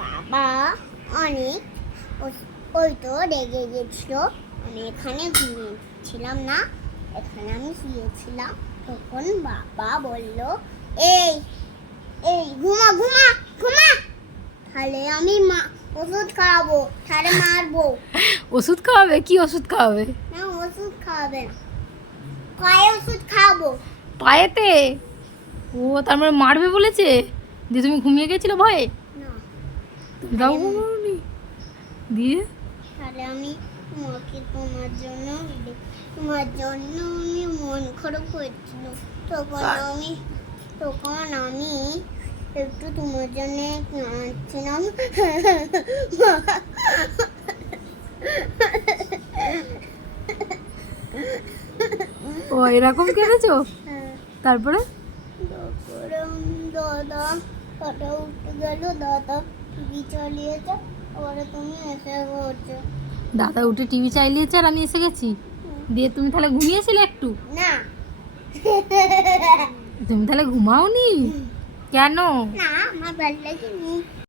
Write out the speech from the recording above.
বাবা অনেক ওই তো রেগে গেছিল। আমি এখানে ঘুমিয়েছিলাম না, এখানে আমি শুয়েছিলাম। তখন বাবা বলল, এই এই ঘুমা ঘুমা ঘুমা। তাহলে আমি ওষুধ খাওয়াবো, তাহলে মারবো। ওষুধ খাওয়াবে? কি ওষুধ খাওয়াবে? না, ওষুধ খাওয়াবে না, পায়ে ওষুধ খাওয়াবো। পায়েতে? ও, তার মানে মারবে বলেছে? দিয়ে তুমি ঘুমিয়ে গেছিলে ভয়ে? না, তুমি তাও ঘুমাওনি? দিয়ে তাহলে আমি তোমার জন্য আমি মন খারাপ হয়েছিল। তখন আমি একটু তোমার জন্য কাঁদছিলাম। ও, এরকম কেঁদেছো? তারপরে দাদা উঠে গেল, দাদা টিভি চালিয়েছে, আবার তুমি এসে পড়ছো। দাদা উঠে টিভি চালিয়েছে আর আমি এসে গেছি? দিয়ে তুমি তাহলে ঘুমিয়েছিলে একটু? না, তুমি তাহলে ঘুমাওনি কেন? না, আমার ভালো লাগেনি।